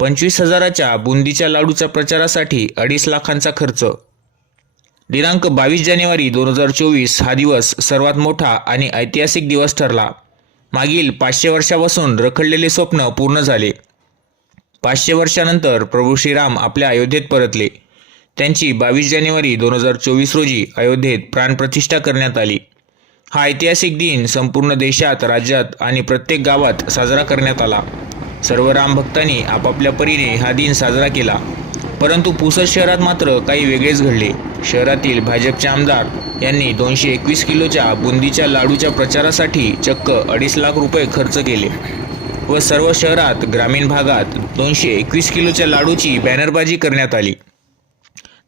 पंचवीस हजाराच्या बुंदीच्या लाडूच्या प्रचारासाठी अडीच लाखांचा खर्च. दिनांक बावीस जानेवारी दोन हजार चोवीस हा दिवस सर्वात मोठा आणि ऐतिहासिक दिवस ठरला. मागील पाचशे वर्षापासून रखडलेले स्वप्न पूर्ण झाले. पाचशे वर्षानंतर प्रभू श्रीराम आपल्या अयोध्येत परतले. त्यांची बावीस जानेवारी दोन हजार चोवीस रोजी अयोध्येत प्राणप्रतिष्ठा करण्यात आली. हा ऐतिहासिक दिन संपूर्ण देशात राज्यात आणि प्रत्येक गावात साजरा करण्यात आला. सर्व रामभक्तांनी आपापल्या परीने हा दिन साजरा केला. परंतु पुसद शहरात मात्र काही वेगळेच घडले. शहरातील भाजपचे आमदार यांनी दोनशे एकवीस किलोच्या बुंदीच्या लाडूच्या प्रचारासाठी चक्क अडीच लाख रुपये खर्च केले व सर्व शहरात ग्रामीण भागात दोनशे एकवीस किलोच्या लाडूची बॅनरबाजी करण्यात आली.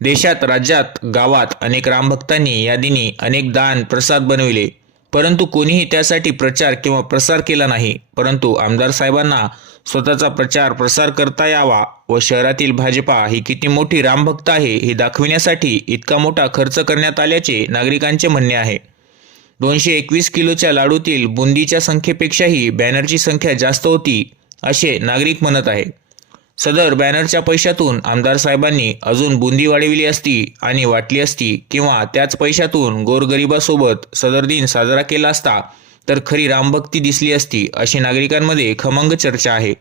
देशात राज्यात गावात अनेक रामभक्तांनी या दिनी अनेक दान प्रसाद बनविले. परंतु कोणीही त्यासाठी प्रचार किंवा प्रसार केला नाही परंतु आमदार साहेबांना स्वतःचा प्रचार प्रसार करता यावा व शहरातील भाजपा ही किती मोठी रामभक्त आहे हे दाखविण्यासाठी इतका मोठा खर्च करण्यात आल्याचे नागरिकांचे म्हणणे आहे. दोनशे एकवीस किलोच्या लाडूतील बुंदीच्या संख्येपेक्षाही बॅनरची संख्या जास्त होती असे नागरिक म्हणत आहे सदर बॅनरच्या पैशातून आमदार साहेबांनी अजून बुंदी वाढविली असती आणि वाटली असती किंवा त्याच पैशातून गोरगरिबासोबत सदर दिन साजरा केला असता तर खरी रामभक्ती दिसली असती अशी नागरिकांमध्ये खमंग चर्चा आहे.